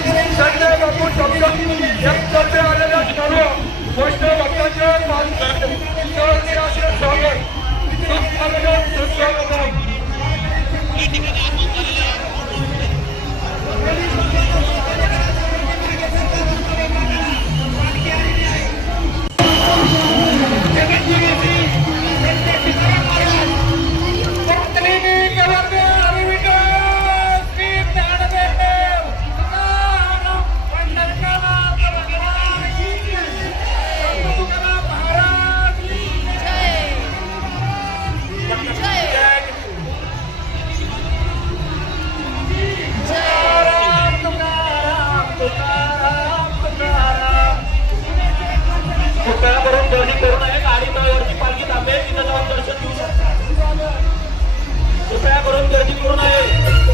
संजय बापू शब्द यांच्यातर्फे आलेल्या सर्व वैष्णव भक्तांचे स्वागत सुस्वागत कृपया करून गर्दी करू नये.